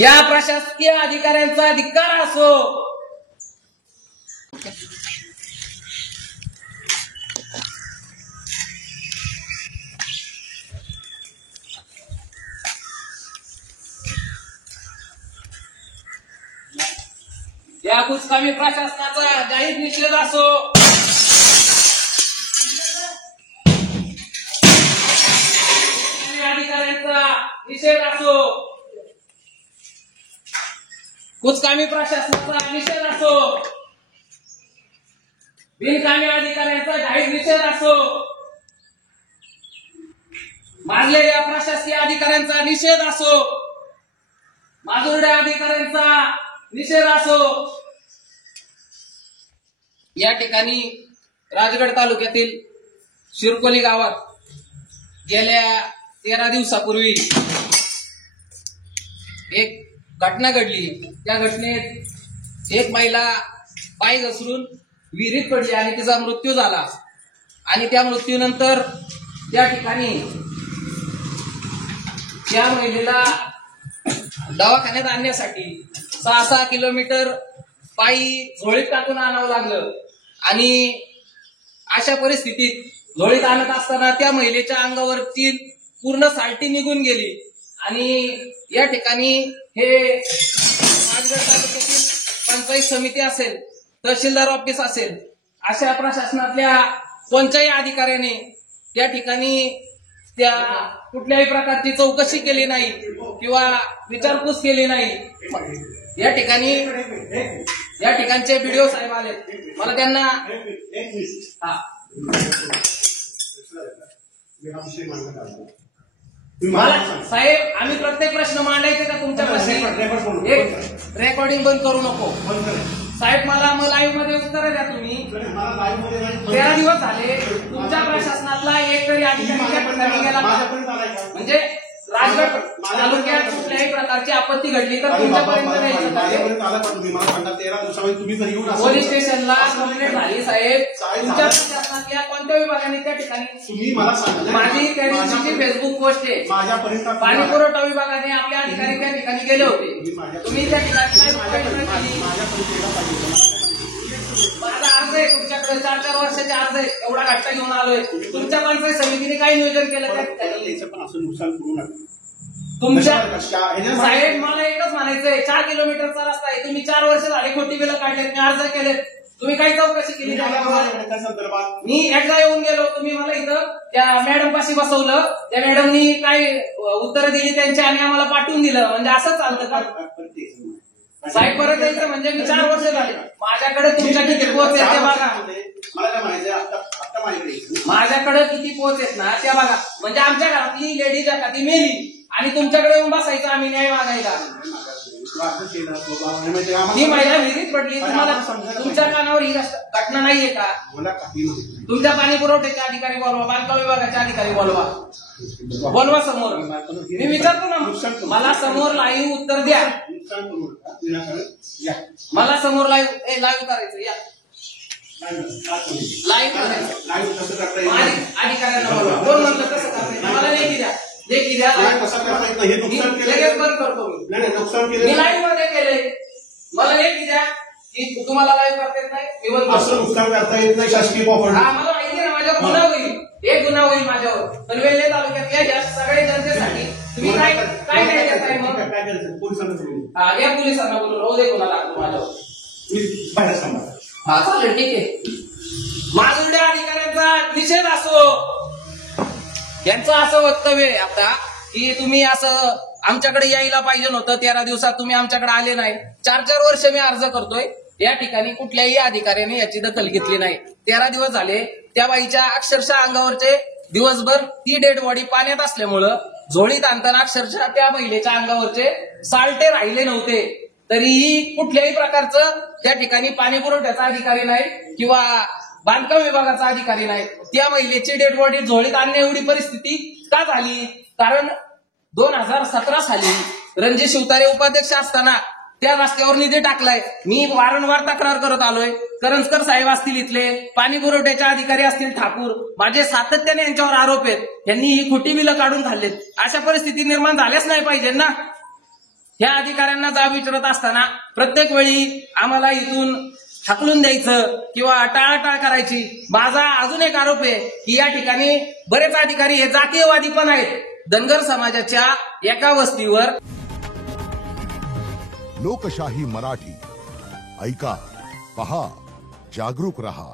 या प्रशासकीय अधिकाऱ्यांचा धिक्कार असो, या कुचकामी प्रशासनाचा जाहीर निषेध असो, अधिकाऱ्यांचा निषेध असो, कुचकामी प्रशासनाचा निषेध असो, बिनकामी अधिकाऱ्यांचा जाहीर निषेध असो, माजलेल्या प्रशासकीय अधिकाऱ्यांचा निषेध असो, माजुरड्या अधिकाऱ्यांचा निषेध असो. या ठिकाणी राजगड तालुक्यातील शिरकोली गावात गेल्या 13 दिवसापूर्वी एक घटना घडली. त्या घटनेत एक महिला पाय घसरून विहिरीत पडली आणि तिचा मृत्यू झाला. आणि त्या मृत्यूनंतर त्या ठिकाणी त्या महिलेला दवाखान्यात आणण्यासाठी 6-6 किलोमीटर पायी झोळीत टाकून आणावं लागलं. आणि अशा परिस्थितीत झोळीत आणत असताना त्या महिलेच्या अंगावरची पूर्ण साल्टी निघून गेली. आणि या ठिकाणी हे राजगड तालुक्यातील पंचायत समिती असेल, तहसीलदार ऑफिस असेल, अशा प्रशासनातल्या कोणत्याही अधिकाऱ्याने त्या ठिकाणी त्या कुठल्याही प्रकारची चौकशी केली नाही किंवा विचारपूस केली नाही. या ठिकाणचे बीडीओ साहेब आले, मला त्यांना साहेब आम्ही प्रत्येक प्रश्न मांडायचे का तुमच्या प्रश्न? एक रेकॉर्डिंग बंद करू नको साहेब. मला लाईव्ह मध्ये उत्तर द्या तुम्ही. 13 दिवस झाले तुमच्या प्रशासनातला एक तरी अधिकारी गेला म्हणजे राजगड तालुक्यात कुठल्याही प्रकारची आपत्ती घडली तर तुमच्यापर्यंत पोलीस स्टेशनला कंप्लेंट झाली साहेब. तुमच्या प्रशासनातल्या कोणत्या विभागाने त्या ठिकाणी माझी त्या दिवशीची फेसबुक पोस्ट आहे. पाणी पुरवठा विभागाने आपल्या अधिकारी त्या ठिकाणी गेले होते. तुम्ही त्या ठिकाणी माझा अर्ज आहे तुमच्याकडे 4-4 वर्षाचे अर्ज आहे. एवढा घट्टा घेऊन आलोय. तुमच्या पंचायत समितीने काही नियोजन केलं त्या ठिकाणी? तुमच्या साहेब मला एकच म्हणायचंय, 4 किलोमीटरचा रस्ता आहे. तुम्ही 4 वर्ष झाले खोटी बिलं काढले, अर्ज केले, तुम्ही काही चौकशी केली? मी एकदा येऊन गेलो, तुम्ही मला इथं त्या मॅडम पाशी बसवलं. त्या मॅडमनी काय उत्तर दिली त्यांची आणि आम्हाला पाठवून दिलं. म्हणजे असं चालतं का साहेब? परत यायचं म्हणजे मी 4 वर्ष झाले. माझ्याकडे तुमच्या किती पोच आहेत त्या बघा. माझ्याकडे किती पोच आहेत ना त्या बघा. म्हणजे आमच्या घरातली लेडीज एखादी मेली आणि तुमच्याकडे येऊन बसायचं आम्ही न्याय मागायला. ही महिला विहिरीत पडली, तुम्हाला तुमच्या कानावर ही घटना नाहीये का? तुमच्या पाणी पुरवठ्याचे अधिकारी बोलवा, बांधकाम विभागाचे अधिकारी बोलवा समोर. मी विचारतो ना, मला समोर लाईव्ह उत्तर द्या. मला समोर लाईव्ह करायचं. या लाईव्ह अधिकाऱ्यांना बोलवा. कोण म्हणलं कसं करायचं? मला लेखी द्या. लगेच बंद करतो मी लाईव्ह मध्ये केले. मला लेखी द्या की तुम्हाला लाईव्ह करता येत नाही. मी बंद करता येत नाही. शासकीय मला माहिती आहे ना, माझ्यावर गुन्हा होईल. एक गुन्हा होईल माझ्यावर. पण वेल्हे तालुक्यातल्या या सगळ्या जनतेसाठी तुम्ही काय नाही करताय? मग या पोलिसांना बोलून राहू दे, गुन्हा लागतो माझ्यावर. हा चालेल, ठीक आहे. माजुरड्या अधिकाऱ्यांचा निषेध असो. यांचं असं वक्तव्य आहे आता की तुम्ही असं आमच्याकडे यायला पाहिजे नव्हतं. 13 दिवसात तुम्ही आमच्याकडे आले नाही. 4-4 वर्ष मी अर्ज करतोय. या ठिकाणी कुठल्याही अधिकाऱ्याने याची दखल घेतली नाही. 13 दिवस झाले. त्या बाईच्या अक्षरशः अंगावरचे दिवसभर ती डेड बॉडी पाण्यात असल्यामुळं झोळीत आणताना अक्षरशः त्या महिलेच्या अंगावरचे साल्टे राहिले नव्हते. तरीही कुठल्याही प्रकारचं त्या ठिकाणी पाणी पुरवठ्याचा अधिकारी नाही किंवा बांधकाम विभागाचा अधिकारी नाही. त्या महिलेची डेड बॉडी झोळीत आणण्या एवढी परिस्थिती का झाली? कारण 2017 साली रणजित शिवतारे उपाध्यक्ष असताना त्या रस्त्यावर निधी टाकलाय. मी वारंवार तक्रार करत आलोय. करंजकर साहेब असतील इथले, पाणी पुरवठ्याचे अधिकारी असतील ठाकूर, माझे सातत्याने यांच्यावर आरोप आहेत. यांनी ही खोटी बिलं काढून खाल्लेत. अशा परिस्थिती निर्माण झाल्याच नाही पाहिजे ना. ह्या अधिकाऱ्यांना जाब विचारत असताना प्रत्येक वेळी आम्हाला इथून हाकलून द्यायचं किंवा टाळाटाळ करायची। माझा अजून एक आरोप आहे की या ठिकाणी बरेच अधिकारी हे जातीयवादी पण आहेत। धनगर समाजाच्या एका वस्तीवर लोकशाही मराठी ऐका, पहा, जागरूक रहा।